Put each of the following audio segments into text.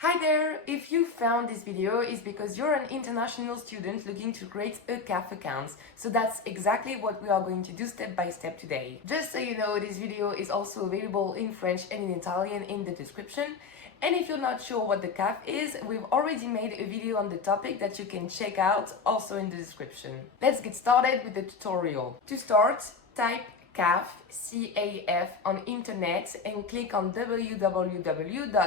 Hi there! If you found this video, it's because you're an international student looking to create a CAF account. So that's exactly what we are going to do step by step today. Just so you know, this video is also available in French and in Italian in the description. And if you're not sure what the CAF is, we've already made a video on the topic that you can check out also in the description. Let's get started with the tutorial. To start, type CAF, C-A-F on internet and click on www.caf.fr.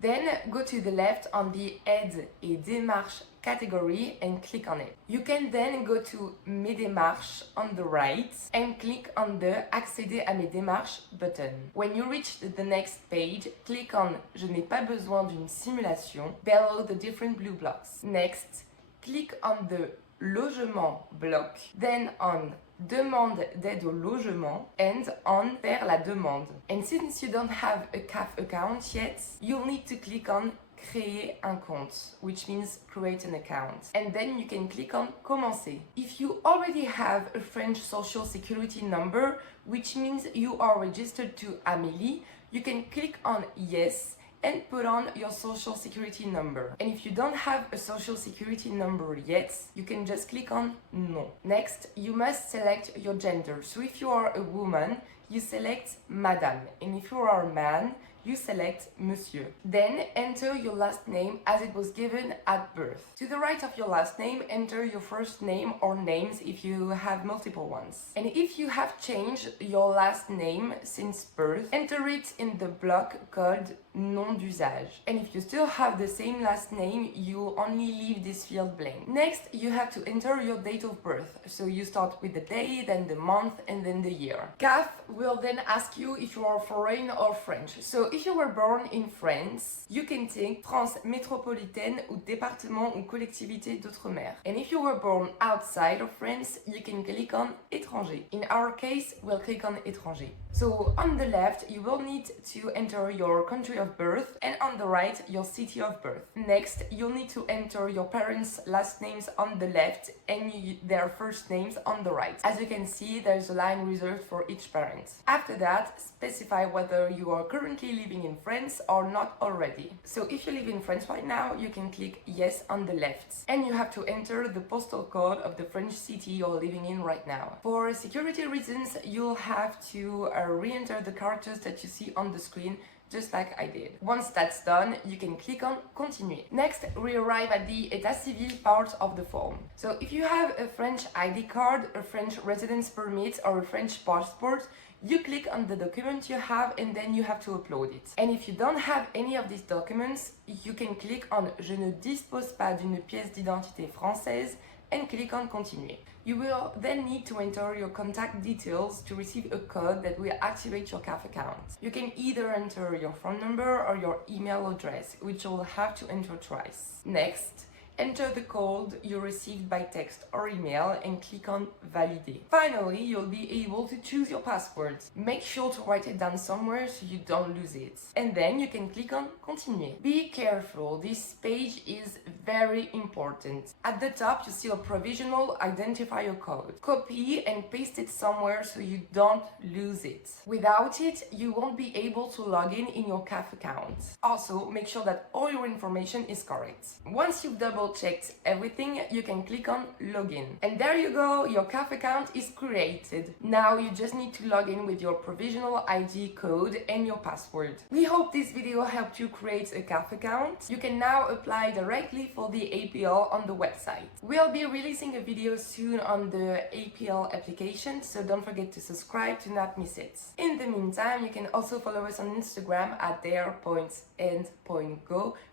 Then go to the left on the Aide et Démarches category and click on it. You can then go to Mes démarches on the right and click on the Accéder à mes démarches button. When you reach the next page, click on Je n'ai pas besoin d'une simulation below the different blue blocks. Next, click on the Logement block, then on Demande d'aide au logement and on Faire la demande. And since you don't have a CAF account yet, you'll need to click on Créer un compte, which means create an account. And then you can click on Commencer. If you already have a French social security number, which means you are registered to Amélie, you can click on Yes and put on your social security number. And if you don't have a social security number yet, you can just click on Non. Next, you must select your gender. So if you are a woman, you select Madame. And if you are a man, you select Monsieur. Then enter your last name as it was given at birth. To the right of your last name, enter your first name or names if you have multiple ones. And if you have changed your last name since birth, enter it in the block called nom d'usage. And if you still have the same last name, you only leave this field blank. Next, you have to enter your date of birth. So you start with the day, then the month, and then the year. CAF will then ask you if you are foreign or French. So if you were born in France, you can tick France métropolitaine ou département ou collectivité d'outre-mer. And if you were born outside of France, you can click on étranger. In our case, we'll click on étranger. So on the left, you will need to enter your country of birth and on the right, your city of birth. Next, you'll need to enter your parents' last names on the left and their first names on the right. As you can see, there's a line reserved for each parent. After that, specify whether you are currently living in France or not already. So if you live in France right now, you can click yes on the left. And you have to enter the postal code of the French city you're living in right now. For security reasons, you'll have to re-enter the characters that you see on the screen, just like I did. Once that's done, you can click on Continuer. Next, we arrive at the État civil part of the form. So if you have a French ID card, a French residence permit, or a French passport, you click on the document you have and then you have to upload it. And if you don't have any of these documents, you can click on Je ne dispose pas d'une pièce d'identité française and click on Continuer. You will then need to enter your contact details to receive a code that will activate your CAF account. You can either enter your phone number or your email address, which you'll have to enter twice. Next, enter the code you received by text or email and click on Valider. Finally, you'll be able to choose your password. Make sure to write it down somewhere so you don't lose it. And then you can click on Continuer. Be careful, this page is very important. At the top, you see a provisional identifier code. Copy and paste it somewhere so you don't lose it. Without it, you won't be able to log in your CAF account. Also, make sure that all your information is correct. Once you've double-checked everything, you can click on Login. And there you go, your CAF account is created. Now you just need to log in with your provisional ID code and your password. We hope this video helped you create a CAF account. You can now apply directly for the APL on the website. We'll be releasing a video soon on the APL application, so don't forget to subscribe to not miss it. In the meantime, you can also follow us on Instagram at Dare&Go,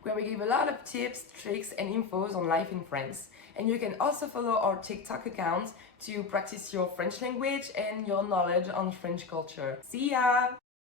where we give a lot of tips, tricks, and infos on life in France. And you can also follow our TikTok account to practice your French language and your knowledge on French culture. See ya!